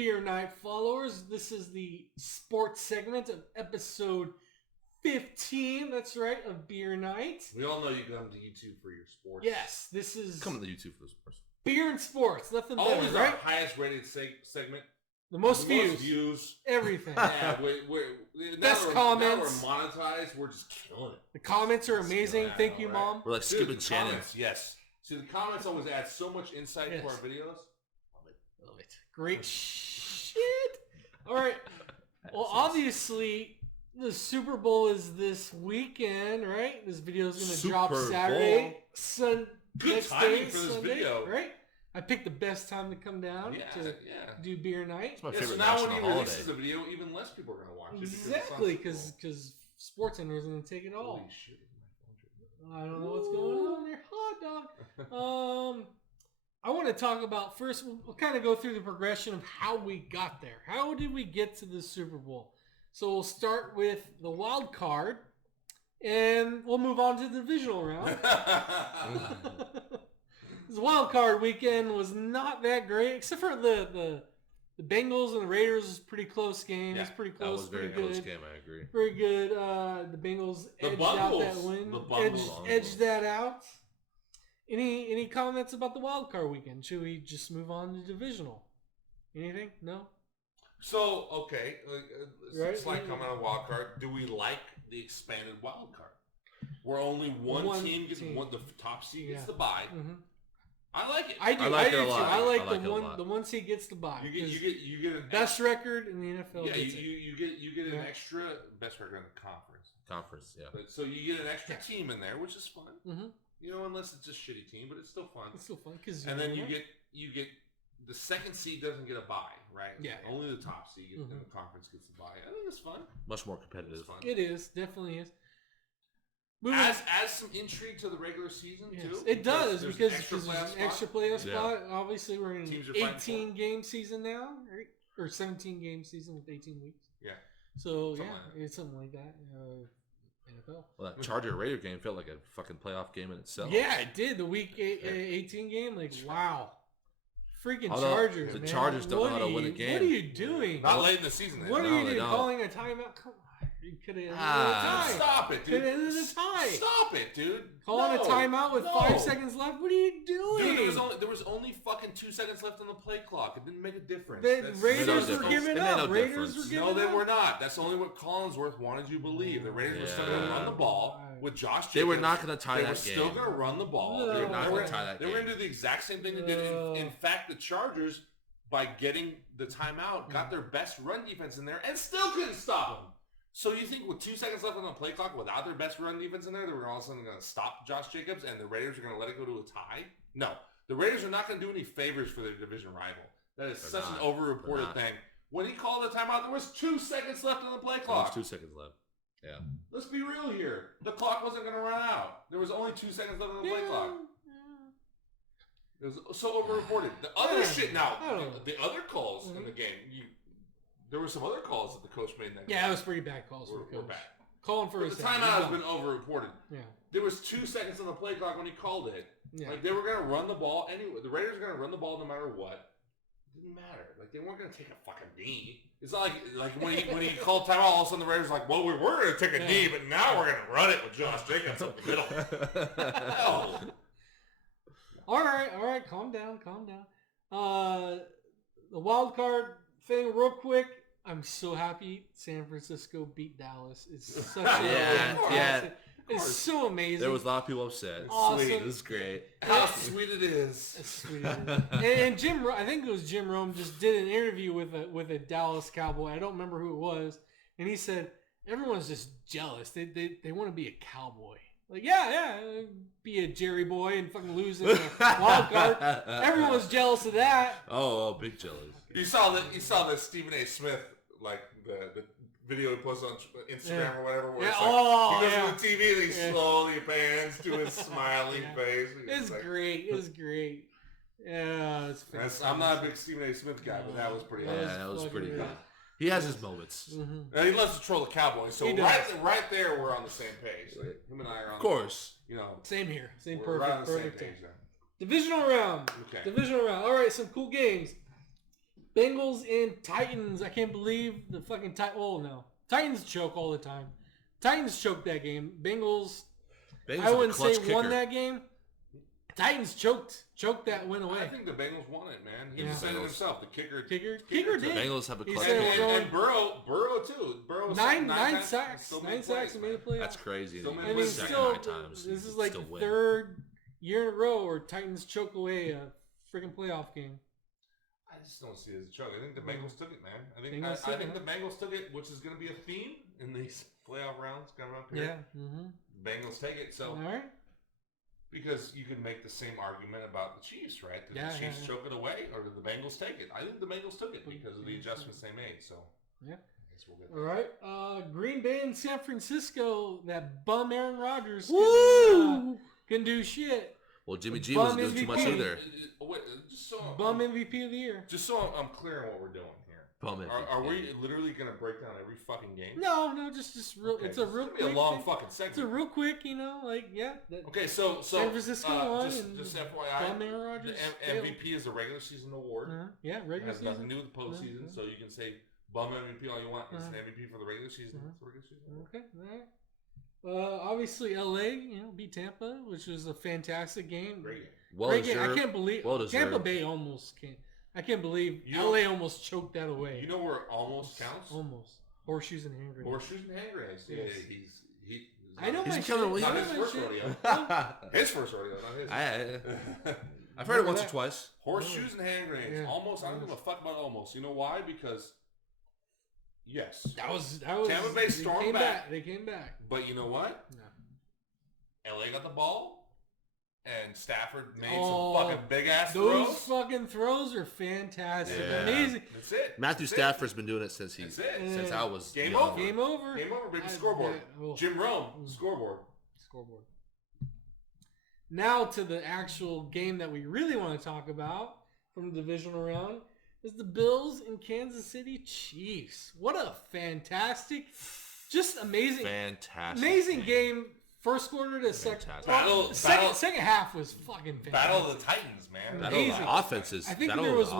Beer Night followers. This is the sports segment of episode 15. That's right, of Beer Night. We all know you come to YouTube for your sports. Yes, this is... Come to YouTube for the sports. Beer and sports, nothing better, Always right? our highest rated segment. The most views. Everything. Yeah, Best comments. Now we're monetized. We're just killing it. The comments are amazing. Thank you, right? Mom. We're like skipping Shannon. Yes. See, the comments always add so much insight to our videos. Love it. Great shit. All right. Well, obviously, the Super Bowl is this weekend, right? This video is going to drop Saturday. Good timing for this Sunday, video. Right? I picked the best time to come down to do Beer Night. It's my favorite now national when he holiday. releases the video, even less people are going to watch it. Exactly, because SportsCenter is going to take it all. Holy shit. I don't know what's going on there. Hot dog. I want to talk about first. We'll kind of go through the progression of how we got there. How did we get to the Super Bowl? So we'll start with the wild card, and we'll move on to the divisional round. This wild card weekend was not that great, except for the Bengals and the Raiders was a pretty close game. It was pretty close. That was a very close game, I agree. Very good. The Bengals edged out that win. Edged that out. Any comments about the wild card weekend? Should we just move on to divisional? Anything? No? So, okay. Right? Slight comment on wild card. Do we like the expanded wild card? Where only one team gets the top seed gets the bye. Mm-hmm. I like it. I do. I like it a too. lot. I like it the one seed gets the bye. You get an best record in the NFL. Yeah, you get an extra best record in the conference. But, so you get an extra team in there, which is fun. Mm-hmm. You know, unless it's a shitty team, but it's still fun. It's still fun and then you get the second seed doesn't get a bye, right? Yeah. Only the top seed in the conference gets a bye. I think it's fun. Much more competitive. It is, definitely is. Adds some intrigue to the regular season too. It does because there's an extra playoff spot. Obviously, we're in an 18-game season now, right? Or 17-game season with 18 weeks. Yeah. So it's something like that. NFL. Well, that Charger Raider game felt like a fucking playoff game in itself. Yeah, it did. The Week 18 game, like wow, freaking Chargers. The Chargers don't know how to win a game. What are you doing? Not late in the season. What are you doing? Calling a timeout? Come on. You could have ended the tie. Stop it, dude. Could have ended the tie. Stop it, dude. Calling a timeout with 5 seconds left? What are you doing? Dude, there was only fucking 2 seconds left on the play clock. It didn't make a difference. The Raiders were giving up. No, they were not. That's only what Collinsworth wanted you to believe. The Raiders were still going to run the ball with Josh Jacobs. They were not going to tie that game. They were still going to run the ball. They were not going to tie that game. They were going to do the exact same thing they did. In fact, the Chargers, by getting the timeout, got their best run defense in there and still couldn't stop them. So you think with 2 seconds left on the play clock, without their best run defense in there, they were all of a sudden going to stop Josh Jacobs and the Raiders are going to let it go to a tie? No. The Raiders are not going to do any favors for their division rival. That is such an over-reported thing. When he called the timeout, there was 2 seconds left on the play clock. There was 2 seconds left. Yeah. Let's be real here. The clock wasn't going to run out. There was only 2 seconds left on the play clock. It was so over-reported. The other shit now, the other calls in the game, there were some other calls that the coach made in that game. Yeah, it was pretty bad calls for the coach. Bad. Calling for the timeout has been over-reported. Yeah. There was 2 seconds on the play clock when he called it. Yeah. Like, they were going to run the ball anyway. The Raiders were going to run the ball no matter what. It didn't matter. Like, they weren't going to take a fucking knee. It's not like when he called timeout, all of a sudden the Raiders were like, well, we were going to take a knee, but now we're going to run it with Josh Jacobs up the middle. No. All right. Calm down. The wild card thing, real quick. I'm so happy San Francisco beat Dallas. It's such it's so amazing. There was a lot of people upset. Awesome. Sweet. It was great. How sweet it is. And Jim, I think it was Jim Rome, just did an interview with a Dallas Cowboy. I don't remember who it was, and he said everyone's just jealous. They want to be a Cowboy. Like be a Jerry boy and fucking lose in the wild card. Everyone's jealous of that. Oh, big jealous. You saw the Stephen A. Smith, like the video he posted on Instagram or whatever, where he goes to the TV and he slowly pans to his smiling face. It's great. It was great. Yeah, it's fantastic. I'm not a big Stephen A. Smith guy, but that was pretty awesome. Yeah, that was pretty good. He has his moments. Mm-hmm. And he loves to troll the Cowboys, so right there we're on the same page. Like, him and I are on. Of course. Same here. Same we're perfect. Right on the perfect same page now. Divisional round. Okay. Divisional round. All right, some cool games. Bengals and Titans. I can't believe the fucking Titans choke all the time. Titans choked that game. Bengals I wouldn't say won that game. Titans choked that win away. I think the Bengals won it, man. He said it himself. The kicker did. The Bengals have a clutch and Burrow too. Burrow nine sacks. 9 sacks and made a play. That's crazy. I mean, still, 9 times. This is like the third year in a row where Titans choke away a freaking playoff game. I just don't see it as a choke. I think the Bengals took it, man. I think the Bengals took it, which is going to be a theme in these playoff rounds coming up here. Yeah. Mm-hmm. The Bengals take it. So, all right. Because you can make the same argument about the Chiefs, right? Did the Chiefs choke it away, or did the Bengals take it? I think the Bengals took it because of the adjustments they made. So, yeah. I guess we'll get there. All right. Green Bay and San Francisco. That bum Aaron Rodgers can do shit. Well, Jimmy G wasn't doing too much either. Bum MVP of the year. Just so I'm clear on what we're doing here. Are we literally going to break down every fucking game? No, just real. Okay, it's a real. It's a long fucking segment. It's a real quick, Okay, so San Francisco won. Just FYI, the MVP is a regular season award. Yeah, regular season. It has nothing to do with the postseason, so you can say bum MVP all you want. It's an MVP for the regular season. It's the regular season. Okay, all right. Obviously, LA, beat Tampa, which was a fantastic game. Great game. Great game. I can't believe Tampa Bay almost came. I can't believe LA almost choked that away. You know where almost counts? Almost. Horseshoes and hand grenades. Horseshoes and hand grenades. Yes. Yeah, I know he's my coming. shit. Not his first rodeo. His first rodeo, not his. I've heard it once or twice. Horseshoes and hand grenades. Yeah. Almost. I don't give a fuck about almost. You know why? Because yes, that was Tampa Bay stormed back. They came back. But you know what? No. LA got the ball. And Stafford made some fucking big ass throws. Those fucking throws are fantastic. Yeah. Amazing. That's it. Matthew Stafford's been doing it since I was Game young. over. Game over. Game over, baby. Scoreboard. Jim Rome, scoreboard. Now to the actual game that we really want to talk about from the divisional round is the Bills and Kansas City Chiefs. What a fantastic, just amazing, amazing game. First quarter to second. Second half was fucking fantastic. Battle of the Titans, man. Battle of the offenses. I think there was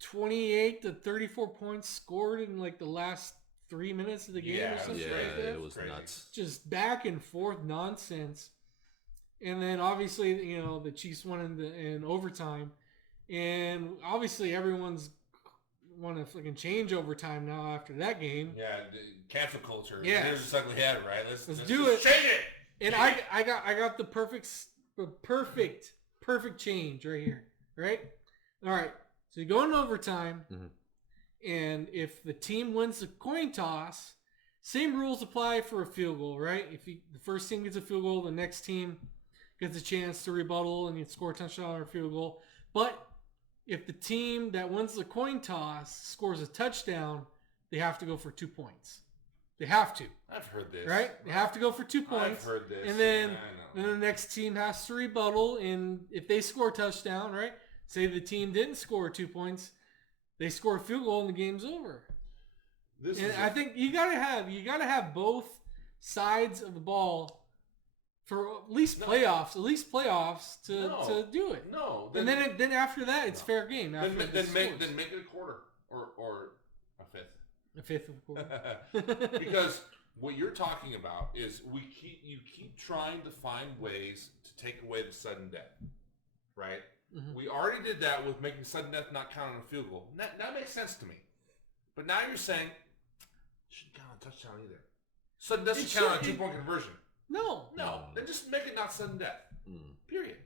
28 to 34 points scored in like the last 3 minutes of the game or something like that. It was nuts. Just back and forth nonsense. And then obviously, the Chiefs won in overtime. And obviously everyone's want to fucking change overtime now after that game. Yeah, cancel culture. Yeah, here's the ugly head, right? Let's do it. Change it. And I got the perfect change right here. Right. All right. So you go in overtime, and if the team wins the coin toss, same rules apply for a field goal, right? If the first team gets a field goal, the next team gets a chance to rebuttal and you score a touchdown or a field goal. But if the team that wins the coin toss scores a touchdown, they have to go for 2 points. They have to. I've heard this. Right? They have to go for 2 points. I've heard this. And then the next team has to rebuttal. And if they score a touchdown, right? Say the team didn't score 2 points, they score a field goal and the game's over. I think you gotta have both sides of the ball for at least playoffs to do it. No. Then after that, it's fair game. Then make it a quarter or a fifth. A fifth of a quarter. Because what you're talking about is you keep trying to find ways to take away the sudden death, right? Mm-hmm. We already did that with making sudden death not count on a field goal. That makes sense to me. But now you're saying it shouldn't count on a touchdown either. Sudden death should count on a 2-point conversion. No. Then just make it not sudden death. Period.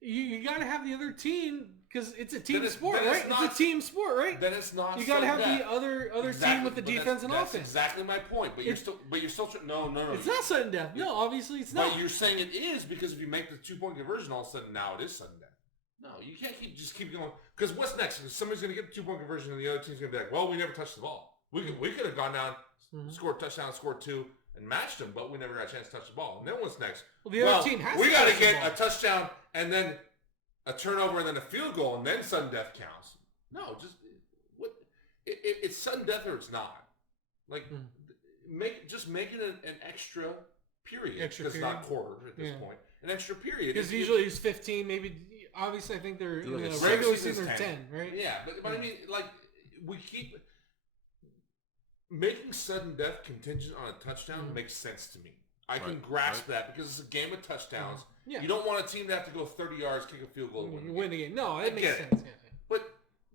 You got to have the other team because it's a team sport, right? It's a team sport, right? Then it's not. You got to have the other team with the defense and offense. That's exactly my point. But you're still. No. It's not sudden death. No, obviously it's not. But you're saying it is because if you make the 2-point conversion, all of a sudden now it is sudden death. No, you can't keep going. Because what's next? Because somebody's going to get the 2-point conversion, and the other team's going to be like, "Well, we never touched the ball. We could have gone down, scored a touchdown, scored 2." And matched them, but we never got a chance to touch the ball. And then what's next? Well, the other team has to got to get a touchdown and then a turnover and then a field goal and then sudden death counts. No, just it's sudden death or it's not. Like make it an extra period because it's not quarter at this point. An extra period because usually it's 15, maybe obviously I think they're in like the a regular season season is 10, right? Yeah, but I mean, like, we keep making sudden death contingent on a touchdown makes sense to me. I can grasp that because it's a game of touchdowns. Yeah. You don't want a team to have to go 30 yards, kick a field goal, and Win the game. No, that makes sense. Yeah. But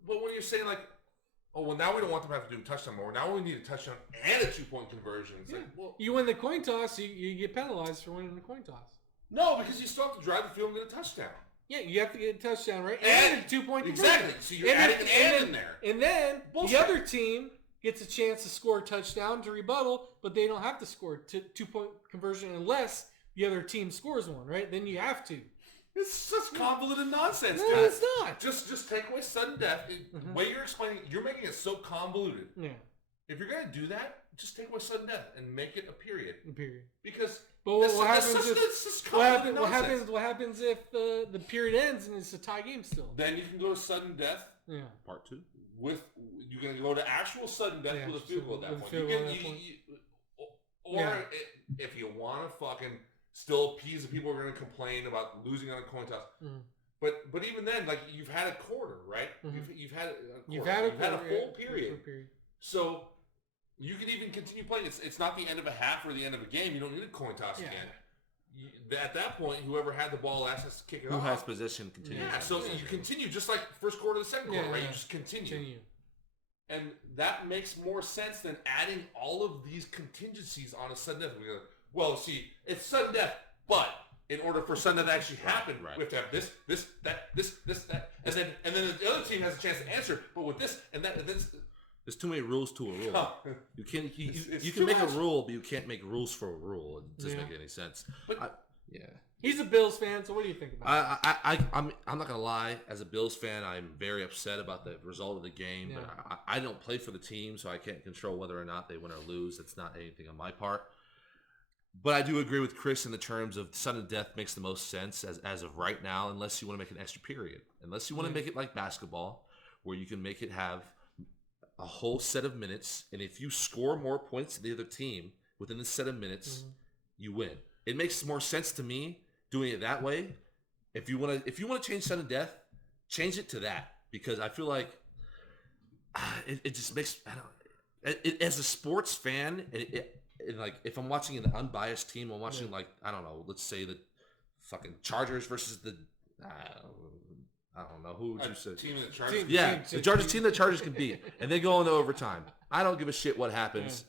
when you're saying like, oh well, now we don't want them to have to do a touchdown more. Now we need a touchdown and a 2-point conversion. It's like, well, you win the coin toss, you get penalized for winning the coin toss. no, because you still have to drive the field and get a touchdown. Yeah, you have to get a touchdown, right? And a 2-point conversion. Exactly. So you're adding an and in there. And then Bullshit. the other team gets a chance to score a touchdown to rebuttal, but they don't have to score a 2-point conversion unless the other team scores one, right? Then you have to. It's such convoluted nonsense, No, guys. it's not. Just take away sudden death. The way you're explaining it, you're making it so convoluted. Yeah. If you're going to do that, just take away sudden death and make it a period. Because But what happens if the period ends and it's a tie game still? Then you can go to sudden death. Yeah. Part 2. You're going to go to actual sudden death with a field goal at that point. If you want to fucking still appease the people who are going to complain about losing on a coin toss. But even then, like, you've had a quarter, right? You've had a full period. So you can even continue playing. It's not the end of a half or the end of a game. You don't need a coin toss again. At that point, whoever had the ball last has to kick it off. Who has possession continue. Yeah, so you continue just like first quarter of the second quarter, right? You just continue. And that makes more sense than adding all of these contingencies on a sudden death. We go, well, see, it's sudden death, but in order for sudden death to actually happen, we have to have this, that, and then the other team has a chance to answer. But with this and that, and this. There's too many rules to a rule. You can make a rule, but you can't make rules for a rule. It doesn't make any sense. But he's a Bills fan, so what do you think about it? I'm not gonna lie. As a Bills fan, I'm very upset about the result of the game. Yeah. But I don't play for the team, so I can't control whether or not they win or lose. It's not anything on my part. But I do agree with Chris in the terms of sudden death makes the most sense as of right now, unless you want to make an extra period. Unless you want to make it like basketball, where you can make it have a whole set of minutes, and if you score more points than the other team within the set of minutes, you win. It makes more sense to me doing it that way. If you want to change sudden death, change it to that, because I feel like it just makes as a sports fan, and like if I'm watching an unbiased team, I'm watching like, I don't know, let's say the fucking Chargers versus the I don't know, who would you say? Team that Chargers the Chargers team that Chargers can beat, and they go into overtime. I don't give a shit what happens,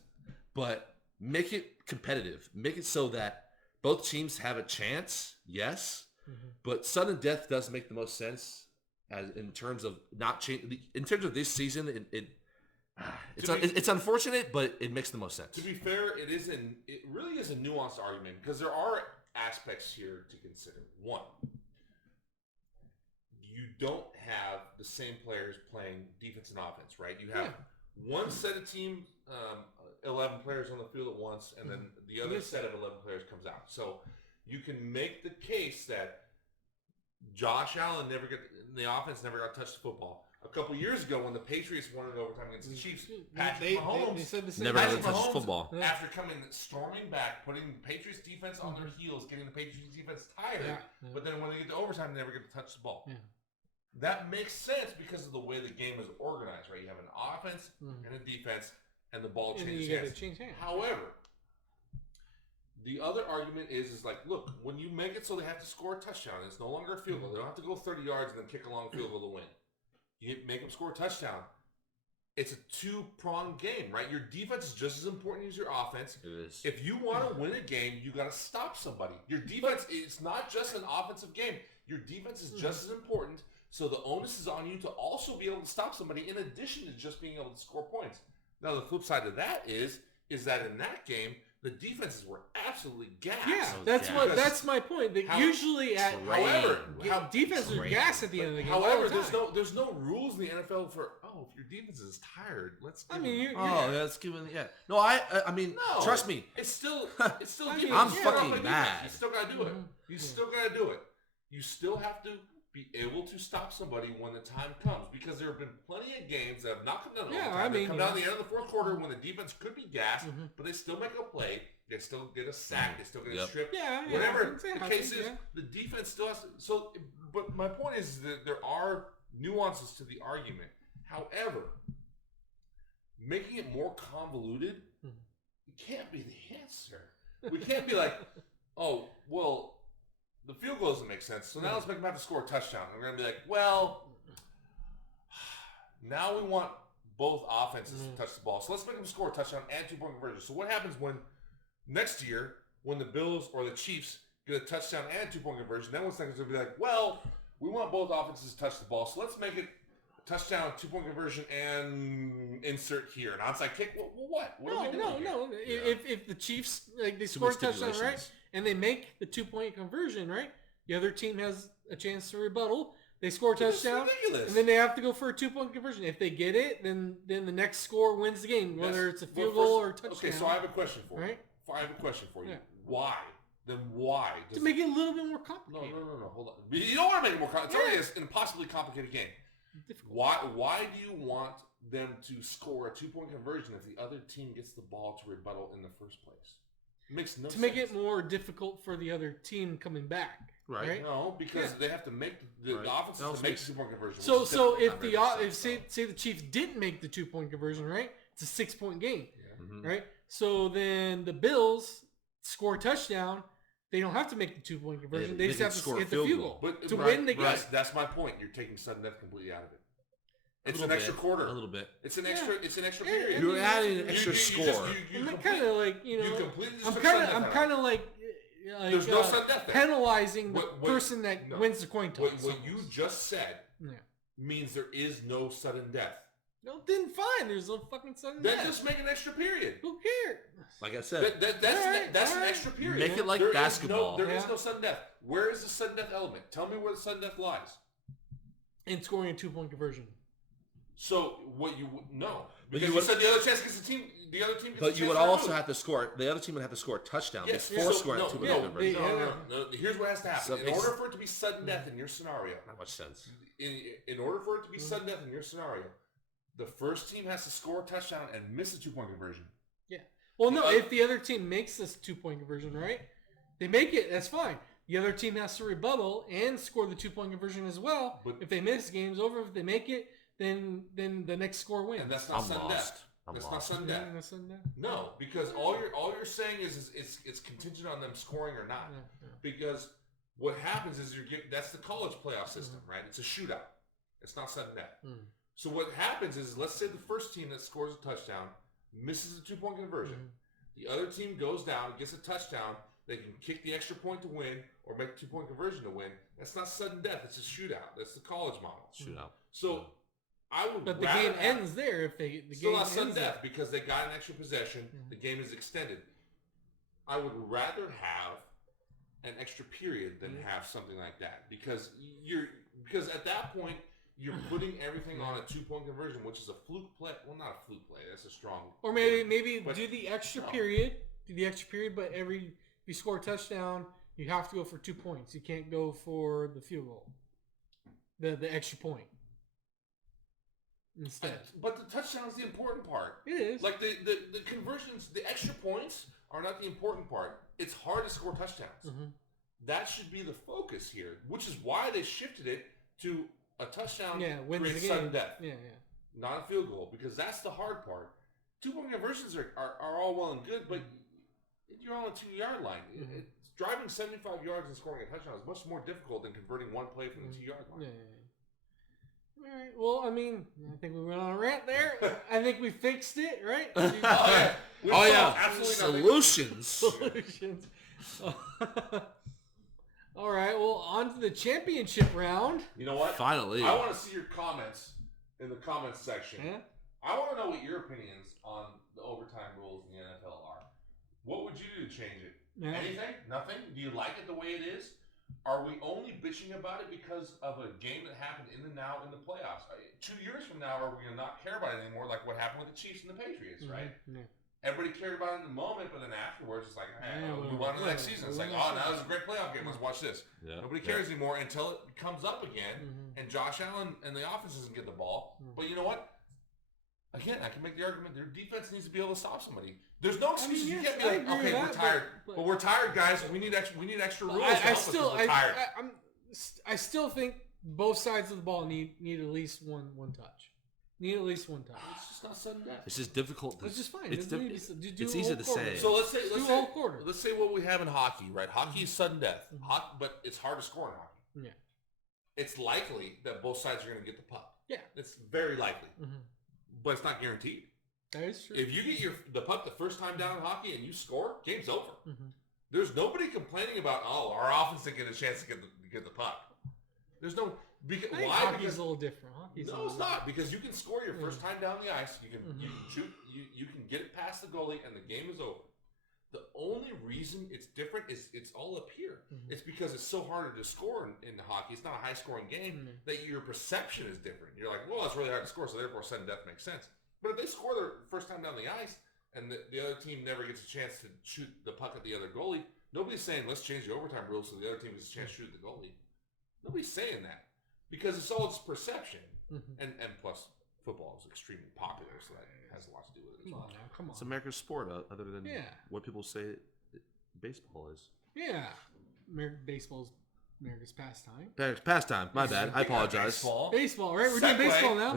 but make it competitive. Make it so that both teams have a chance, yes, but sudden death does make the most sense as in terms of not change. In terms of this season, it's unfortunate, but it makes the most sense. To be fair, it really is a nuanced argument because there are aspects here to consider. One, you don't have the same players playing defense and offense, right? You have one set of team, 11 players on the field at once, and then the other set of 11 players comes out. So you can make the case that Josh Allen the offense never got touched the football. A couple years ago, when the Patriots won in overtime against the Chiefs, Patrick Mahomes never got touched the football. After coming storming back, putting the Patriots defense on their heels, getting the Patriots defense tired, but then when they get to overtime, they never get to touch the ball. That makes sense because of the way the game is organized, right? You have an offense and a defense, and the ball changes hands. However, the other argument is like, look, when you make it so they have to score a touchdown, it's no longer a field goal. They don't have to go 30 yards and then kick a long field goal to win. You make them score a touchdown. It's a two-pronged game, right? Your defense is just as important as your offense. It is. If you want to win a game, you got to stop somebody. Your defense is not just an offensive game. Your defense is just as important. So the onus is on you to also be able to stop somebody in addition to just being able to score points. Now, the flip side of that is that in that game, the defenses were absolutely gassed. Yeah, that's my point. That usually defenses are gassed at the end of the game. However, there's no rules in the NFL for if your defense is tired, let's. That's given. Yeah. No, I mean, trust me. It's still. I'm fucking mad. You still gotta do it. You still gotta do it. You still have to be able to stop somebody when the time comes, because there have been plenty of games that have not come down come down the end of the fourth quarter when the defense could be gassed, but they still make a play, they still get a sack, they still get a strip, whatever the case is, the defense still has to. So but my point is that there are nuances to the argument. However, making it more convoluted can't be the answer. We can't be like, oh, well, the field goal doesn't make sense, so now let's make them have to score a touchdown. And we're going to be like, well, now we want both offenses to touch the ball, so let's make them score a touchdown and 2-point conversion. So what happens when next year, when the Bills or the Chiefs get a touchdown and 2-point conversion, then what's next going to be like, well, we want both offenses to touch the ball, so let's make it touchdown, 2-point conversion, and insert here. An onside kick? Well, what? What are we doing here? No. If the Chiefs, they score a touchdown, right, and they make the 2-point conversion, right, the other team has a chance to rebuttal. They score a touchdown, and then they have to go for a 2-point conversion. If they get it, then the next score wins the game, whether it's a field goal or a touchdown. Okay, so I have a question for you. I have a question for you. Yeah. Why? Then why? To make it a little bit more complicated. No. Hold on. You don't want to make it more complicated. It's already an impossibly complicated game. Why do you want them to score a 2-point conversion if the other team gets the ball to rebuttal in the first place? It makes no sense. To make it more difficult for the other team coming back. Right? No, because they have to make the offense to make the 2-point conversion. So if say the Chiefs didn't make the 2-point conversion, right? It's a 6-point game, right? So then the Bills score a touchdown. They don't have to make the 2-point conversion. They just have to hit the field goal to win the game. That's my point. You're taking sudden death completely out of it. It's an extra quarter. A little bit. It's an extra. It's an extra period. You're adding an extra score. I'm kind of like I'm kind of like there's no sudden death there. Penalizing the person that wins the coin toss. What you just said means there is no sudden death. No, then fine. There's no fucking sudden death. Then just make an extra period. Who cares? Like I said, that's an extra period. Make it like basketball. There is no sudden death. Where is the sudden death element? Tell me where the sudden death lies. In scoring a 2-point conversion. So what you no, because you said the other chance gets the team. The other team. Gets but you would also have to score. The other team would have to score a touchdown before scoring a 2-point conversion. No. Here's what has to happen. In order for it to be sudden death in your scenario, not much sense. In order for it to be sudden death in your scenario, the first team has to score a touchdown and miss a 2-point conversion. Yeah. Well, no. If the other team makes this 2-point conversion, right? They make it. That's fine. The other team has to rebuttal and score the 2-point conversion as well. But if they miss, game's over. If they make it, then the next score wins. And that's not sudden death. That's not sudden death. No, because all you're saying is it's contingent on them scoring or not. Because what happens is that's the college playoff system, right? It's a shootout. It's not sudden death. So what happens is, let's say the first team that scores a touchdown misses a 2-point conversion. The other team goes down, gets a touchdown. They can kick the extra point to win or make a 2-point conversion to win. That's not sudden death. It's a shootout. That's the college model. Shootout. So I would. But the game ends there if the still game not sudden ends death because they got an extra possession. The game is extended. I would rather have an extra period than have something like that because at that point you're putting everything on a 2-point conversion, which is a fluke play. Well, not a fluke play. That's a strong. Or maybe do the extra period. Do the extra period, but if you score a touchdown, you have to go for 2 points. You can't go for the field goal. The extra point. Instead. But the touchdown is the important part. It is. Like the conversions, the extra points are not the important part. It's hard to score touchdowns. That should be the focus here, which is why they shifted it to a touchdown creates sudden death. Not a field goal, because that's the hard part. 2-point conversions are all well and good, but you're on a 2-yard line. Driving 75 yards and scoring a touchdown is much more difficult than converting one play from the 2-yard line. All right. Well, I mean, I think we went on a rant there. I think we fixed it, right? Absolutely. Solutions. All right. Well, on to the championship round. You know what? Finally. I want to see your comments in the comments section. I want to know what your opinions on the overtime rules in the NFL are. What would you do to change it? Anything? Nothing? Do you like it the way it is? Are we only bitching about it because of a game that happened in the playoffs? 2 years from now, are we going to not care about it anymore, like what happened with the Chiefs and the Patriots, right? Everybody cared about it in the moment, but then afterwards, it's like, hey, we'll move on to the next season. It's like, oh, now it's a great playoff game. Let's watch this. Nobody cares anymore until it comes up again, and Josh Allen and the offense doesn't get the ball. But you know what? Again, I can make the argument their defense needs to be able to stop somebody. There's no excuses. You can't be like, okay, we're tired. But we're tired, guys. We need extra rules. I still think both sides of the ball need at least one touch. Need at least one touch. It's just not sudden death. It's just difficult. It's just fine. It's It's easy to say. So let's say what we have in hockey, right? Hockey is sudden death, but it's hard to score in hockey. Yeah. It's likely that both sides are going to get the puck. Yeah. It's very likely, but it's not guaranteed. That is true. If you get the puck the first time down in hockey and you score, game's over. There's nobody complaining about, our offense didn't get a chance to get the puck. There's no... Why? Hockey's a little different. No, it's not, because you can score your first time down the ice. You can shoot. You can get it past the goalie, and the game is over. The only reason it's different is it's all up here. It's because it's so harder to score in hockey. It's not a high-scoring game that your perception is different. You're like, well, it's really hard to score, so therefore sudden death makes sense. But if they score their first time down the ice and the other team never gets a chance to shoot the puck at the other goalie, nobody's saying, let's change the overtime rules so the other team gets a chance to shoot at the goalie. Nobody's saying that. Because it's all just perception. And plus, football is extremely popular, so that has a lot to do with it as well. Come on. It's America's sport, other than what people say baseball is. Yeah. Baseball's America's pastime. Pastime. My bad. I apologize. Baseball, right? We're doing baseball now?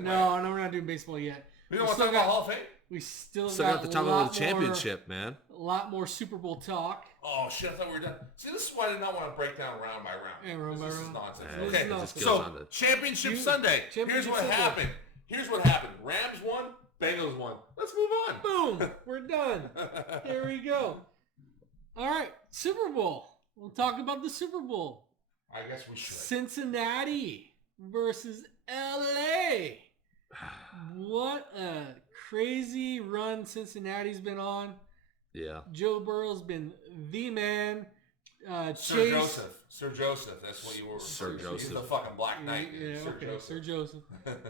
No, we're not doing baseball yet. We don't want to talk about Hall of Fame? We still got to talk about the championship, man. A lot more Super Bowl talk. Oh, shit, I thought we were done. See, this is why I did not want to break down round by round. Yeah, round by round. This is nonsense. Okay, so Championship Sunday. Here's what happened. Rams won, Bengals won. Let's move on. Boom. We're done. Here we go. All right, Super Bowl. We'll talk about the Super Bowl. I guess we should. Cincinnati versus LA. What a crazy run Cincinnati's been on. Yeah. Joe Burrow's been the man. Sir Joseph. That's what you were. Sir Joseph. He's the fucking Black Knight. Yeah, Sir Joseph.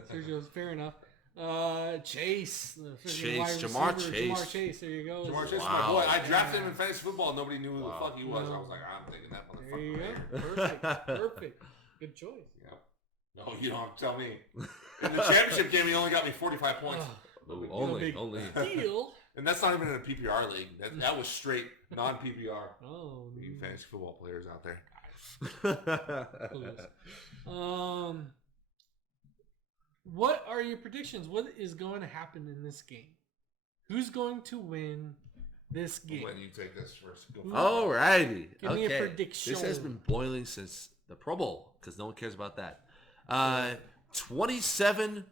Sir Joseph. Fair enough. Chase. Jamar Chase. Jamar Chase. There you go. Jamar Chase, my boy. I drafted him in fantasy football. Nobody knew who the fuck he was. I was like, I'm taking that motherfucker. There you go. Perfect. Good choice. Yep. No, you don't have to tell me. In the championship game, he only got me 45 points. Only. Deal. And that's not even in a PPR league. That was straight non-PPR. Oh, you fantasy football players out there. What are your predictions? What is going to happen in this game? Who's going to win this game? When you take this first. Alrighty. Give me a prediction. This has been boiling since the Pro Bowl because no one cares about that. 27-14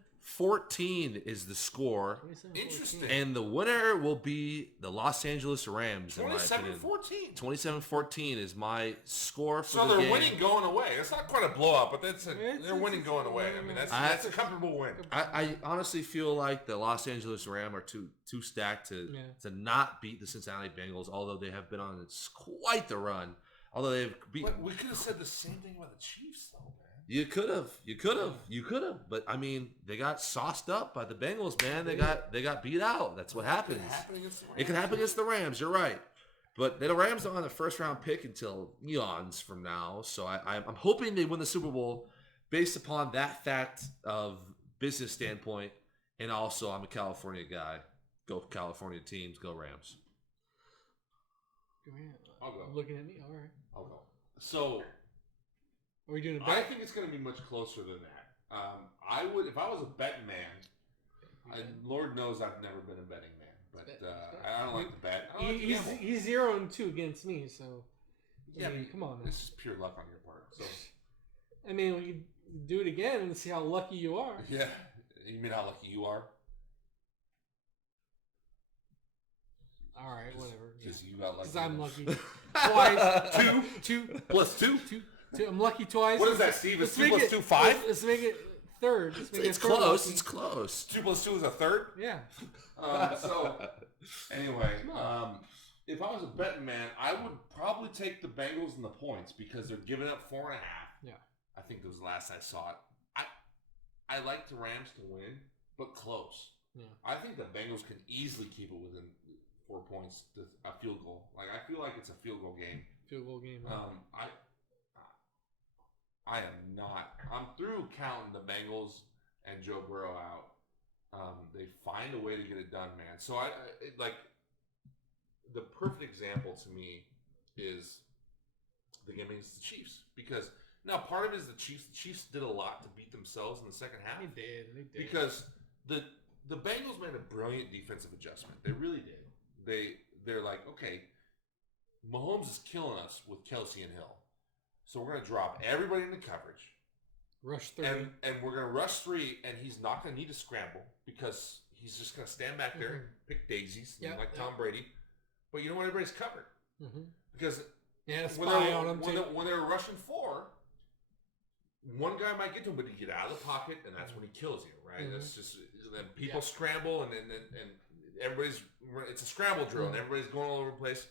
is the score. Interesting. And the winner will be the Los Angeles Rams, in my opinion. 27-14. 27-14 is my score for the game. So they're winning going away. It's not quite a blowout, but they're winning going away. I mean, that's a comfortable win. I honestly feel like the Los Angeles Rams are too stacked to not beat the Cincinnati Bengals, although they have been on quite the run. Although they've beat. We could have said the same thing about the Chiefs, though, man. You could have. But I mean, they got sauced up by the Bengals, man. They got beat out. That's what happens. It could happen against the Rams. You're right. But the Rams don't have the first round pick until eons from now. So I'm hoping they win the Super Bowl based upon that fact of business standpoint. And also, I'm a California guy. Go California teams. Go Rams. I'll go. Looking at me. All right. I'll go. So. Are we doing a bet? I think it's going to be much closer than that. I would, if I was a betting man, Lord knows I've never been a betting man, but I don't like to bet. He's 0-2 against me, so I mean, come on. This is pure luck on your part. So I mean, we can do it again and see how lucky you are. Yeah, you mean how lucky you are? All right, whatever. Because you got lucky. Because I'm lucky. Twice. Two plus two. I'm lucky twice. What is that, Steve? Is 2 plus 2 5? Let's make it third. It's close. It's close. 2 plus 2 is a third? Yeah. So, anyway, if I was a betting man, I would probably take the Bengals and the points because they're giving up 4.5. Yeah. I think that was the last I saw it. I like the Rams to win, but close. Yeah. I think the Bengals can easily keep it within 4 points to a field goal. Like, I feel like it's a field goal game. Field goal game. I am not. I'm through counting the Bengals and Joe Burrow out. They find a way to get it done, man. So like the perfect example to me is the game against the Chiefs because Now, part of it is the Chiefs. The Chiefs did a lot to beat themselves in the second half. They did. Because the Bengals made a brilliant defensive adjustment. They really did. They're like, okay, Mahomes is killing us with Kelsey and Hill. So we're going to drop everybody into coverage. Rush 3. And we're going to rush 3, and he's not going to need to scramble because he's just going to stand back there and pick daisies like Tom Brady. But you know what? Everybody's covered. Because when they were rushing 4, one guy might get to him, but he get out of the pocket, and that's when he kills you, right? That's just then people scramble, and everybody's it's a scramble drill, and everybody's going all over the place.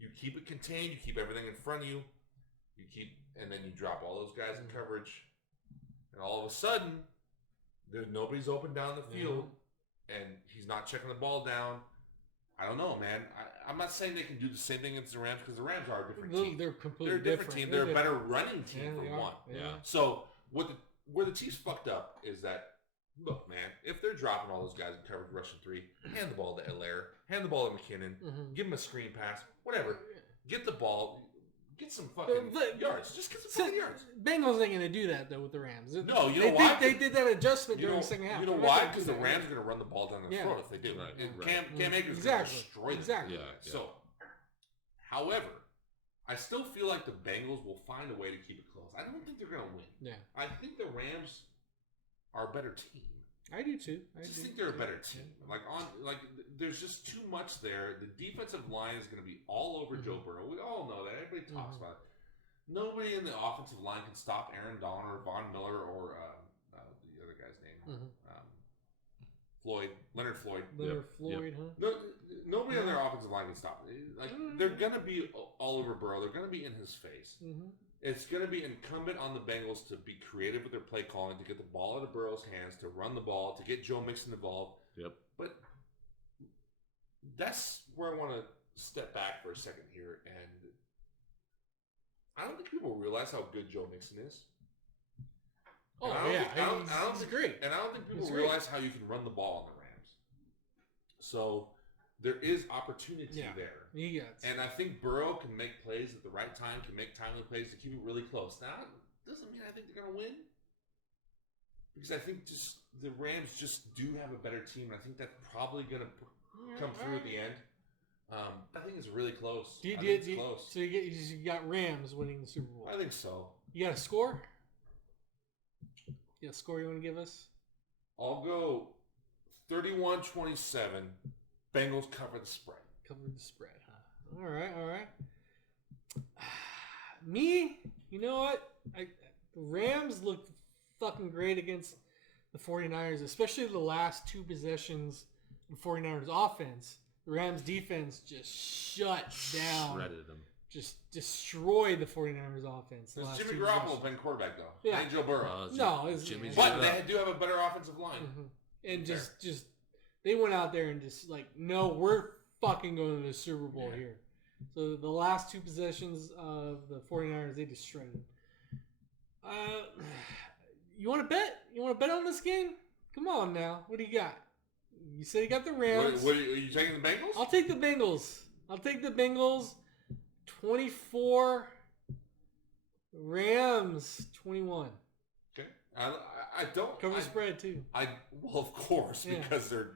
You keep it contained, you keep everything in front of you, and then you drop all those guys in coverage, and all of a sudden, nobody's open down the field, and he's not checking the ball down. I don't know, man. I'm not saying they can do the same thing against the Rams because the Rams are a different team. They're completely a different team. They're a better running team for one. Yeah. So where the Chiefs fucked up is that, look, man, if they're dropping all those guys in coverage, rushing 3, hand the ball to Allaire, hand the ball to McKinnon, give him a screen pass, whatever. Get the ball. Get some fucking yards. Just get some fucking yards. Bengals ain't going to do that, though, with the Rams. No, you know why? They did that adjustment during the second half. You know why? Because the Rams are going to run the ball down their throat if they do. Right. And Cam Akers is going to destroy them. Exactly. Yeah. So, however, I still feel like the Bengals will find a way to keep it close. I don't think they're going to win. Yeah. I think the Rams are a better team. I do too. I just think they're a better team. There's just too much there. The defensive line is going to be all over Joe Burrow. We all know that. Everybody talks about it. Nobody in the offensive line can stop Aaron Donald or Von Miller or the other guy's name, Leonard Floyd. No, nobody on their offensive line can stop it. They're going to be all over Burrow. They're going to be in his face. It's going to be incumbent on the Bengals to be creative with their play calling, to get the ball out of Burrow's hands, to run the ball, to get Joe Mixon involved. Yep. But that's where I want to step back for a second here. And I don't think people realize how good Joe Mixon is. Oh, yeah. He's great. And I don't think people realize how you can run the ball on the Rams. So there is opportunity there. And I think Burrow can make plays at the right time, can make timely plays to keep it really close. Now, doesn't mean I think they're going to win. Because I think just the Rams just do have a better team. And I think that's probably going to come through at the end. I think it's really close. Close. So you got Rams winning the Super Bowl. I think so. You got a score? You got a score you want to give us? I'll go 31-27. Bengals cover the spread. Cover the spread, huh? All right. Me, you know what? The Rams looked fucking great against the 49ers, especially the last 2 possessions of the 49ers offense. The Rams defense just shut down. Shredded them. Just destroyed the 49ers offense. It's Jimmy Garoppolo been quarterback, though. Yeah. And Joe Burrow. Jimmy. But they do have a better offensive line. And just they went out there and just no, we're fucking going to the Super Bowl here. So the last 2 possessions of the 49ers, they destroyed them. You want to bet? You want to bet on this game? Come on now. What do you got? You said you got the Rams. Are you taking the Bengals? I'll take the Bengals. 24. Rams 21. Okay. I don't cover the spread too. Well, of course, because they're.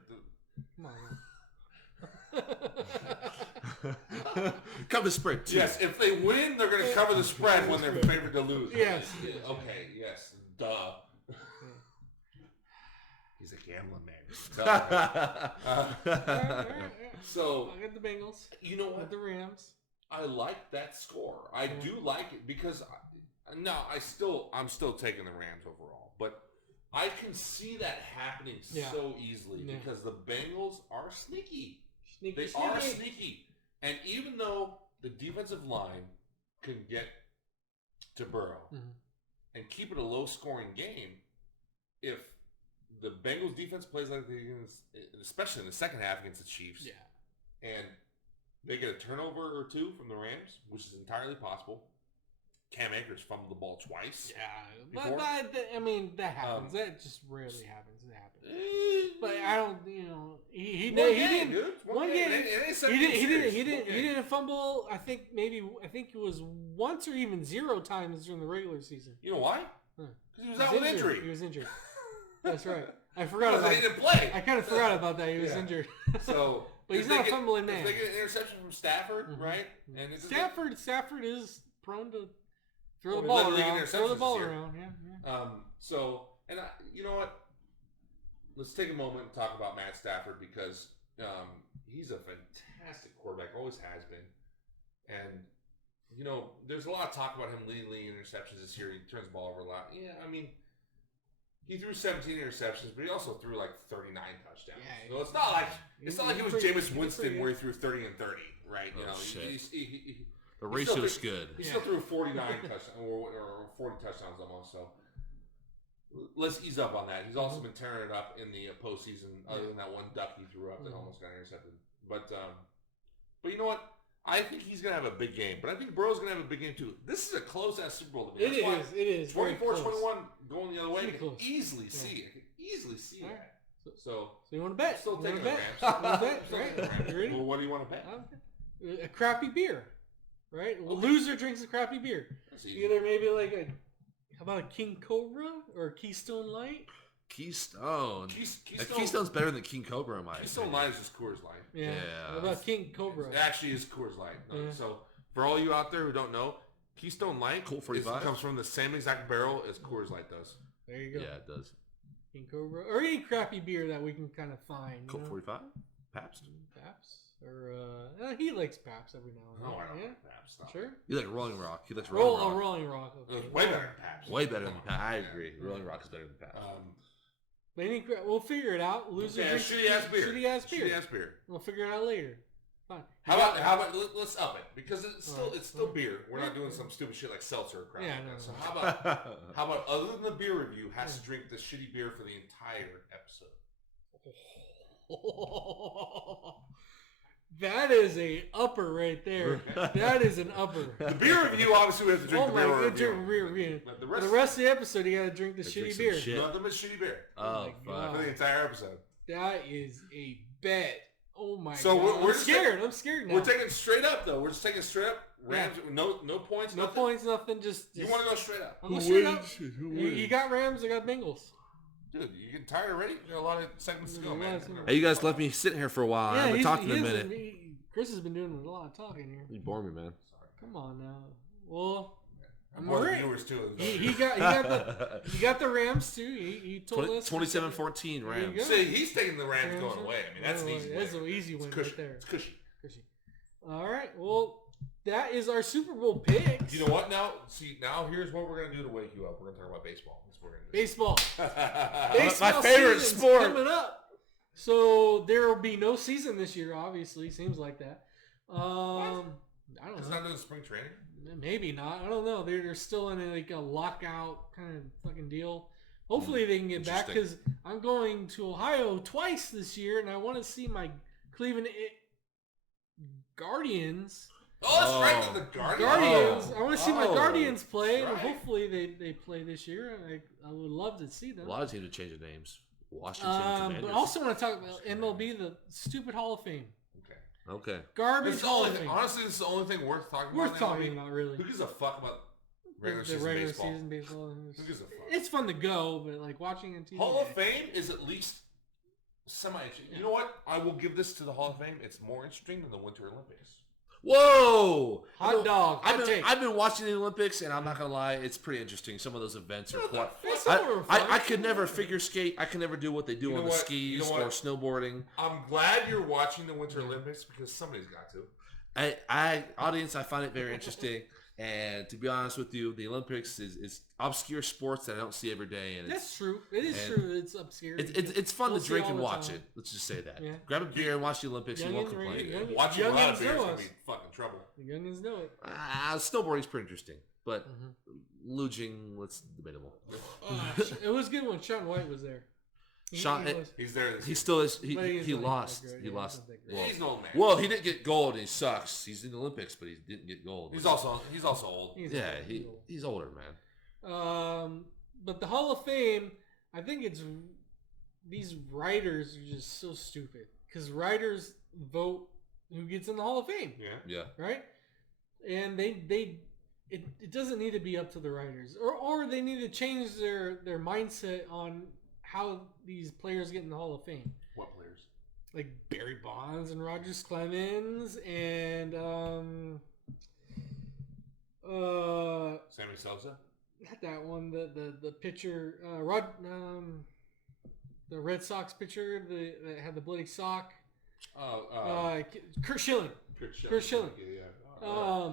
Come on. Cover the spread too. Yes, if they win, they're going to cover the spread when they're favored to lose. Yes. Okay. Yes. Duh. He's a gambling man. So I'll get the Bengals. You know what? With the Rams. I like that score. I do like it because I'm still taking the Rams overall, but I can see that happening so easily because the Bengals are sneaky. They are sneaky. And even though the defensive line can get to Burrow and keep it a low-scoring game, if the Bengals defense plays like they against, especially in the second half against the Chiefs, and they get a turnover or 2 from the Rams, which is entirely possible, Cam Akers fumbled the ball twice. Yeah, before. but I mean that happens. That just rarely happens. It happens. But I don't, he didn't. Dude. One game. He didn't fumble. I think it was once or even 0 times during the regular season. You know why? Because he was out with injury. He was injured. That's right. I forgot about. He didn't play. I kind of forgot about that. He was injured. So, but he's not a fumbling man. If they get an interception from Stafford, right? And Stafford is prone to throw the ball around. Yeah. So, and you know what? Let's take a moment and talk about Matt Stafford because he's a fantastic quarterback, always has been. And, there's a lot of talk about him leading interceptions this year. He turns the ball over a lot. Yeah, I mean, he threw 17 interceptions, but he also threw like 39 touchdowns. Yeah, so it's not like it was Jameis Winston where he threw 30 and 30, right? The ratio's good. He still threw 49 touchdowns or 40 touchdowns almost. So let's ease up on that. He's also been tearing it up in the postseason, other than that one duck he threw up that almost got intercepted. But you know what? I think he's going to have a big game. But I think Burrow's going to have a big game too. This is a close-ass Super Bowl to me. It is. 24-21 going the other way. I can easily see it. Right. that. So you want to bet? Still taking the Rams. Right? Well, what do you want to bet? A crappy beer. Right? Well, loser drinks a crappy beer. Either maybe how about a King Cobra or a Keystone Light? Keystone. Keystone's better than King Cobra, in my opinion. Keystone Light is just Coors Light. Yeah. What about King Cobra? It actually is Coors Light. So for all you out there who don't know, Keystone Light comes from the same exact barrel as Coors Light does. There you go. Yeah, it does. King Cobra. Or any crappy beer that we can kind of find. Colt 45? Pabst? Or he likes Pabst every now and then. No, I don't like Pabst. Stop. Sure. You like Rolling Rock. He likes Rolling Rock. Rolling Rock. Okay. Way better than Pabst. Way better than Pabst. I agree. Rolling Rock is better than Pabst. We'll figure it out. Loser drinks shitty ass beer. We'll figure it out later. Fine. How about let's up it because it's still beer. We're not doing some stupid shit like seltzer or crap. Yeah, like that. So how about other than the beer review has to drink the shitty beer for the entire episode. That is a upper right there. That is an upper. The beer review, obviously, we have to drink the beer review. But the rest of the episode, you got to drink the shitty beer. Nothing but shitty beer. Oh, fuck. For the entire episode. That is a bet. Oh my god. So we're scared. I'm scared now. We're taking straight up though. We're just taking straight up. Rams, no points. No points. Nothing. Just you want to go straight up. I'm going straight up. You got Rams. I got Bengals. Dude, you getting tired already? There are a lot of segments to go, man. Hey, you guys left me sitting here for a while. I haven't talked in a minute. Chris has been doing a lot of talking here. You bore me, man. Sorry. Come on now. Well, I'm more viewers too. He got the Rams too. He told us 27-14 Rams. See, he's taking the Rams going away. I mean, that's an easy win. That's an easy win right there. It's cushy. All right. Well, that is our Super Bowl picks. You know what? Now here's what we're gonna do to wake you up. We're gonna talk about baseball. That's what we're gonna do. Baseball. My favorite sport coming up. So there will be no season this year. Obviously, seems like that. I don't know. It's not doing spring training. Maybe not. I don't know. They're still in a lockout kind of fucking deal. Hopefully they can get back because I'm going to Ohio twice this year, and I want to see my Cleveland Guardians. Oh, that's right, the Guardians. I want to see my Guardians play, and hopefully they play this year. I would love to see them. A lot of teams have changed their names. Washington Commanders. But I also want to talk about MLB, the stupid Hall of Fame. Okay. Garbage Hall of Fame. Honestly, this is the only thing worth talking about. Worth talking about, really. Who gives a fuck about regular season baseball? Who gives a fuck? It's fun to go, but like watching on TV. Hall of Fame is at least semi-interesting. You know what? I will give this to the Hall of Fame. It's more interesting than the Winter Olympics. Whoa! Hot dog. I've been watching the Olympics, and I'm not gonna lie, it's pretty interesting. Some of those events are quite. I could never figure skate. I can never do what they do on the skis or snowboarding. I'm glad you're watching the Winter Olympics because somebody's got to. Audience, I find it very interesting. And to be honest with you, the Olympics is obscure sports that I don't see every day. And that's true. It is true. It's obscure. It's fun to drink and watch it. Let's just say that. Yeah. Grab a beer and watch the Olympics. You won't complain. Watching a lot of beer is going to be fucking trouble. The youngins know it. Snowboarding's pretty interesting. But luging, that's debatable. It was good when Shaun White was there. Sean, He's there. he still is. He lost. He lost. Well, he's an old man. Well, he didn't get gold, and he sucks. He's in the Olympics, but he didn't get gold. He's also old. He's older, man. But the Hall of Fame, I think it's these writers are just so stupid because writers vote who gets in the Hall of Fame. Yeah. Right. And it doesn't need to be up to the writers, or they need to change their mindset on how these players get in the Hall of Fame. What players? Like Barry Bonds and Roger Clemens and Sammy Sosa. Not that one. The pitcher the Red Sox pitcher that had the bloody sock. Kurt Schilling. Kurt Schilling. Yeah.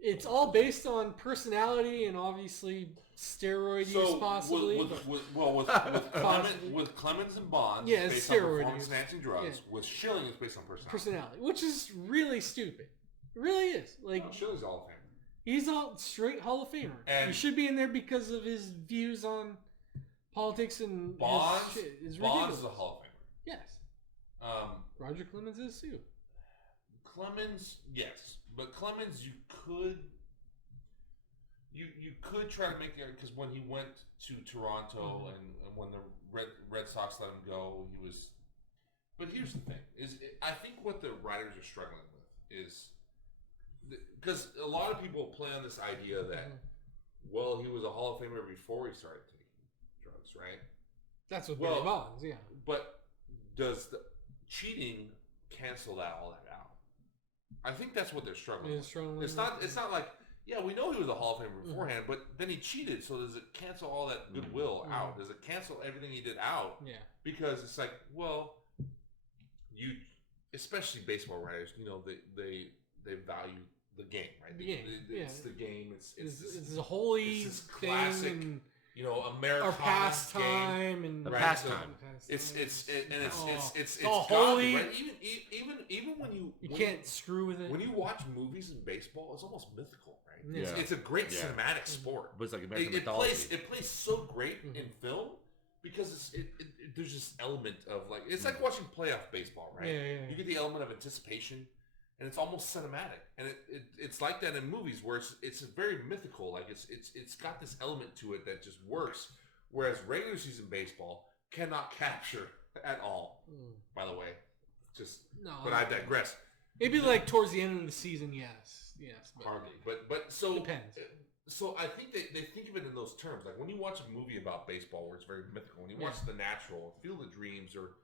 It's all based on personality and obviously steroid use possibly. With Clemens and Bonds, yeah, it's based steroid on performance-enhancing drugs. Yeah. With Schilling, it's based on personality. Which is really stupid. It really is. Like Schilling's Hall of Famer. He's all straight Hall of Famer. And he should be in there because of his views on politics and Bonds. His shit. It's Bonds ridiculous. is a Hall of Famer. Yes. Roger Clemens is too. Clemens, yes, but Clemens, you could try to make it because when he went to Toronto and when the Red Sox let him go, he was. But here's the thing: I think what the writers are struggling with is because a lot of people play on this idea that well, he was a Hall of Famer before he started taking drugs, right? That's what Barry Bonds, yeah. But does the cheating cancel all that out? I think that's what they're struggling with. It's not like, yeah, we know he was a Hall of Famer beforehand, but then he cheated, so does it cancel all that goodwill out? Does it cancel everything he did out? Yeah. Because it's like, well, especially baseball writers, they value the game, right? The game. It's the game. It's a holy classic thing. Americana our pastime game, and right? Pastime. It's all holy. godly, right? Even when you can't screw with it. When you watch movies in baseball, it's almost mythical, right? Yeah. It's a great cinematic sport. But it's like American mythology. It plays so great in film because there's this element of like it's like watching playoff baseball, right? Yeah. You get the element of anticipation. And it's almost cinematic, and it's like that in movies where it's very mythical. Like it's got this element to it that just works. Whereas regular season baseball cannot capture at all. By the way, but I digress. Maybe like towards the end of the season, yes. Hardly, but so depends. So I think they think of it in those terms. Like when you watch a movie about baseball where it's very mythical, when you watch The Natural, Field of Dreams, or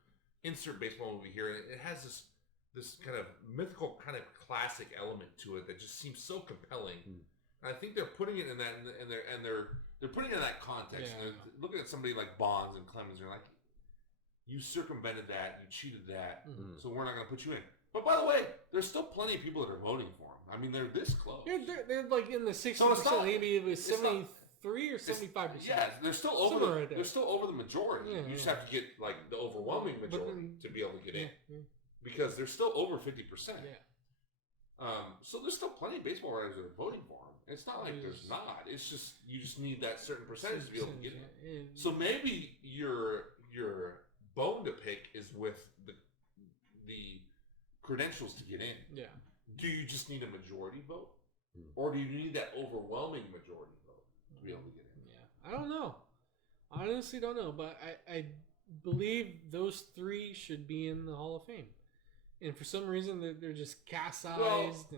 insert baseball movie here, and it has this kind of mythical, kind of classic element to it that just seems so compelling. And I think they're putting it in that, and they're putting it in that context. Yeah. And they're looking at somebody like Bonds and Clemens, and they're like, you circumvented that, you cheated that, so we're not going to put you in. But by the way, there's still plenty of people that are voting for him. I mean, they're this close. They're like in the 60%. Maybe it was 73 or 75%. Yeah, they're still over. Right they're still over the majority. You just have to get like the overwhelming majority to be able to get in. Because they're still over 50%. Yeah. So there's still plenty of baseball writers that are voting for him. It's not like there's not. It's just you just need that certain percentage to be able to get in. So maybe your bone to pick is with the credentials to get in. Yeah. Do you just need a majority vote, or do you need that overwhelming majority vote to be able to get in? Yeah. I don't know. I honestly don't know, but I believe those three should be in the Hall of Fame. And for some reason, they're just cast-sized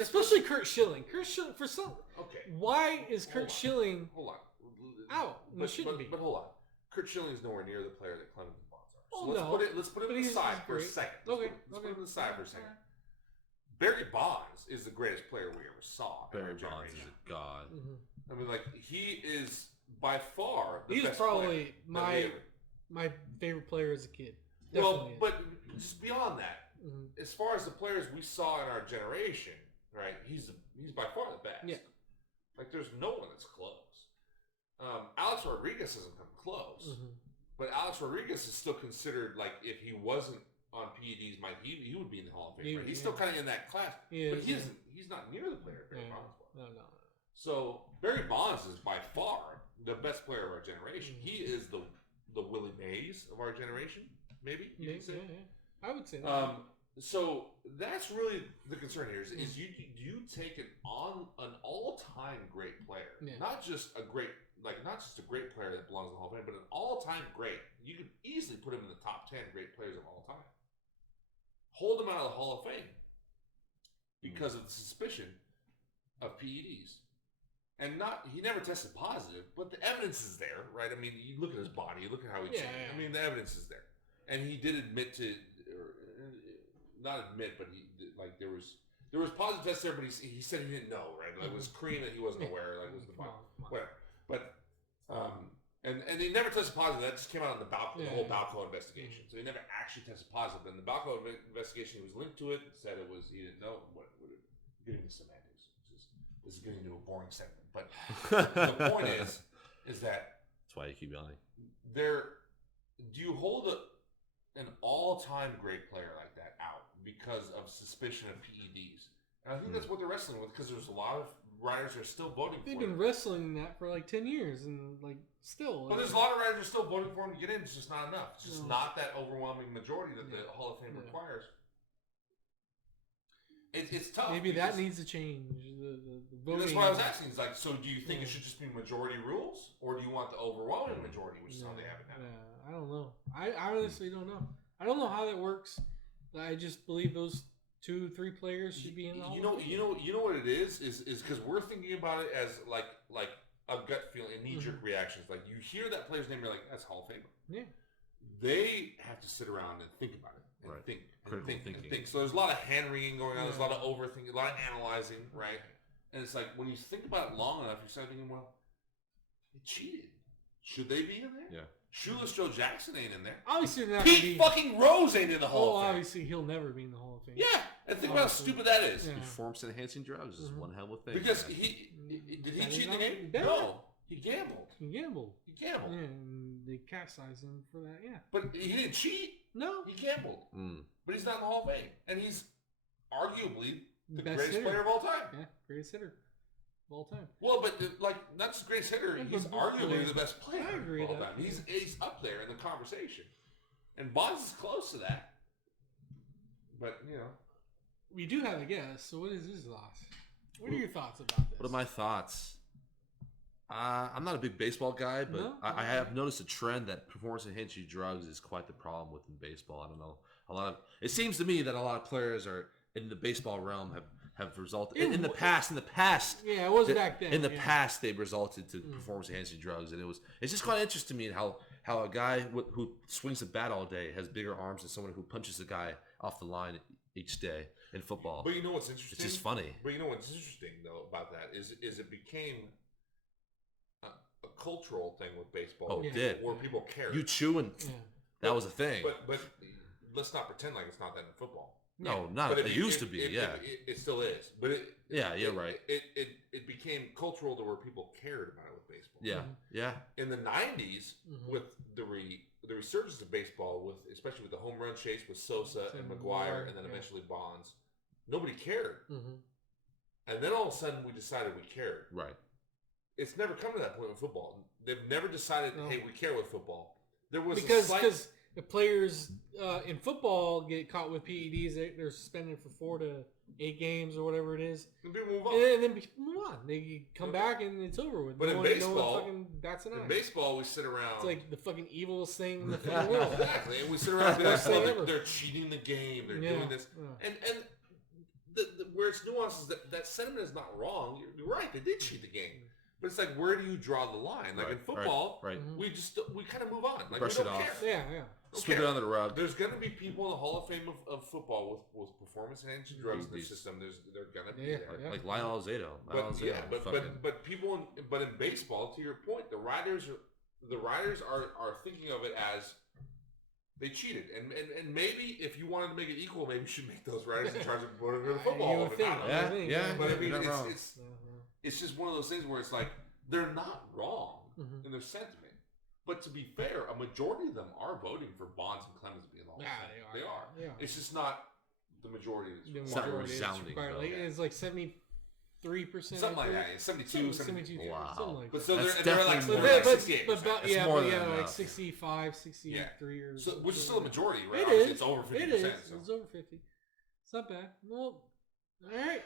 especially Kurt Schilling. Kurt Schilling for some. Okay. Why is Kurt Schilling? Hold on. Out. But shouldn't be. But hold on. Kurt Schilling is nowhere near the player that Clemens and Bonds are. So let's put it to the side for a second. Let's put it to the side for a second. Barry Bonds is the greatest player we ever saw. Barry Bonds is a god. I mean, like he is by far the best probably player my favorite player as a kid. Well, but just beyond that, as far as the players we saw in our generation, right? He's by far the best. Yeah. Like there's no one that's close. Alex Rodriguez hasn't come close, but Alex Rodriguez is still considered like if he wasn't on PEDs, he would be in the Hall of Fame. Right? He's still kind of in that class, but he's not near the player Barry Bonds was. No. So Barry Bonds is by far the best player of our generation. He is the Willie Mays of our generation, maybe you can say. Yeah. I would say that. So that's really the concern here is you take an all-time great player, not just a great player that belongs in the Hall of Fame, but an all-time great. You could easily put him in the top 10 great players of all time. Hold him out of the Hall of Fame because of the suspicion of PEDs. And he never tested positive, but the evidence is there, right? I mean, you look at his body, you look at how he changed. I mean, the evidence is there. And he did admit to, not admit, but there was positive tests there, but he said he didn't know, right? Like, it was cream that he wasn't aware, like, it was the body. Whatever. But, and he never tested positive. That just came out in the whole Balco investigation. So he never actually tested positive. And the Balco investigation, he was linked to it, said it was, he didn't know. Getting into semantics. This is getting into a boring segment. But the point is that... That's why you keep yelling. Do you hold an all-time great player like that out because of suspicion of PEDs? And I think that's what they're wrestling with, because there's a lot of riders that are still voting for him. They've been wrestling that for like 10 years, and still. But there's a lot of riders that are still voting for him to get in. It's just not enough. It's just not that overwhelming majority that the Hall of Fame requires. It's tough. Maybe that needs to change. The voting. That's why I was asking. It's like, so do you think it should just be majority rules, or do you want the overwhelming majority, which is how they have it now? I don't know. I honestly don't know. I don't know how that works. I just believe those 2-3 players should be in the Hall of Fame. You know what it is because we're thinking about it as like a gut feeling, a knee-jerk reactions. Like, you hear that player's name, you're like, that's Hall of Famer. Yeah. They have to sit around and think about it. And think. So there's a lot of hand-wringing going on. There's a lot of overthinking, a lot of analyzing, right? And it's like, when you think about it long enough, you start thinking, well, they cheated. Should they be in there? Yeah. Shoeless Joe Jackson ain't in there. Obviously not. Pete fucking Rose ain't in the Hall of Fame. Obviously he'll never be in the Hall of Fame. Yeah. And think about how stupid that is. Performance-enhancing drugs is one hell of a thing. Because did he cheat in the game? No. He gambled. Yeah, and they chastised him for that, But he didn't cheat. No. He gambled. But he's not in the Hall of Fame. And he's arguably the greatest player of all time. Yeah, greatest hitter of all time. Well, but not just greatest hitter, he's arguably the best player of all time. He's up there in the conversation. And Bonds is close to that. But, We do have a guess, so what is his thoughts? What are your thoughts about this? What are my thoughts? I'm not a big baseball guy, but I have noticed a trend that performance-enhancing drugs is quite the problem within baseball. I don't know. It seems to me that a lot of players are in the baseball realm have resulted in the past. Yeah, it was back then. In the past, they've resulted to performance-enhancing drugs, and it's just quite interesting to me how a guy who swings a bat all day has bigger arms than someone who punches a guy off the line each day in football. But you know what's interesting? It's just funny. But you know what's interesting though about that is it became a cultural thing with baseball. Oh, it did. Where people care. You chewing. That was a thing. But let's not pretend like it's not that in football. No, not. But it used to be. It still is. But you're right. It became cultural to where people cared about it with baseball. Yeah. In the 90s, with the resurgence of baseball, especially with the home run chase with Sosa and McGuire, and then eventually Bonds, nobody cared. And then all of a sudden, we decided we cared. Right. It's never come to that point with football. They've never decided, hey, we care with football. There was because the players in football get caught with PEDs. They're suspended for 4 to 8 games or whatever it is. And people move on. And then move on. They come back and it's over with. But in baseball, in baseball, we sit around. It's like the fucking evilest thing in the fucking world. Exactly. And we sit around and be like, oh, they're cheating the game. They're doing this. And where it's nuanced is that sentiment is not wrong. You're right. They did cheat the game. But it's like, where do you draw the line? Like in football, we kind of move on. Like, brush we don't it off. Care. Yeah. Sweep it under the rug. There's going to be people in the Hall of Fame of football with performance-enhancing drugs in their system. They're going to be there. Like Lionel Alzado. But in baseball, to your point, the riders are thinking of it as they cheated, and maybe if you wanted to make it equal, maybe you should make those riders in charge of the football. But I mean, it's just one of those things where it's like they're not wrong in their sentiment. But to be fair, a majority of them are voting for Bonds and Clemens being the Hall of Fame. They are. It's just not the majority. It's not resounding. It's like 73% 73%. Something like that. 72, 72. Wow. Something like But that. so That's they're like, definitely they're more like than- 68%. more than like enough. 65, 63 or Which is still a majority, right? It Obviously, is. It's over 50%. It is. So. It's over 50. It's not bad. Well, all right.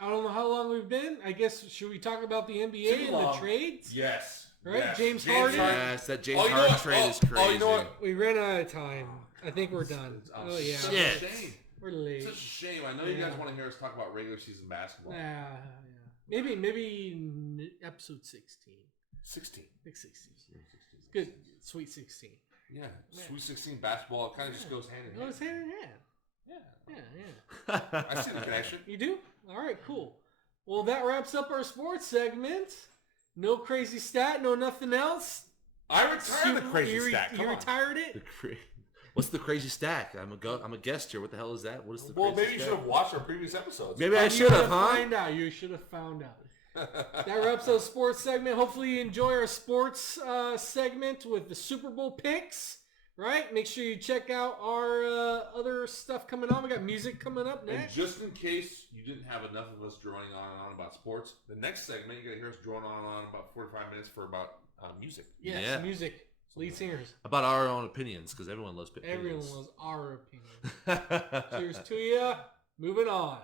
I don't know how long we've been. I guess, should we talk about the NBA Too and long. the trades? Yes. Right? Yes. James Harden. Yes, that James Oh, you know Harden what? trade is Oh, crazy. you know what? We ran out of time. I think we're done. Oh, yeah. Such Shit. a shame. We're late. Such a shame. I know you guys want to hear us talk about regular season basketball. Yeah. Maybe episode 16. 16. I think 16. Good. Sweet 16. Yeah. Sweet 16 basketball. It kind of just goes hand in Oh, hand. it's hand in hand. Yeah. Yeah. I see the connection. You do? All right, cool. Well, that wraps up our sports segment. No crazy stat, no nothing else. I retired the crazy stat. Come You on. retired it? What's the crazy stack? I'm a guest here. What the hell is that? What is the Well, crazy maybe you stack? should have watched our previous episodes. Maybe I You should have, gotta huh? Find out. You should have found out. That wraps up sports segment. Hopefully you enjoy our sports segment with the Super Bowl picks. Right? Make sure you check out our other stuff coming on. We got music coming up And next. just in case you didn't have enough of us droning on and on about sports, the next segment you're gonna hear us drone on and on about 45 minutes for about music. Yes, Yeah. music. Lead singers. About our own opinions, because everyone loves opinions. Everyone loves our opinion. Cheers to ya. Moving on.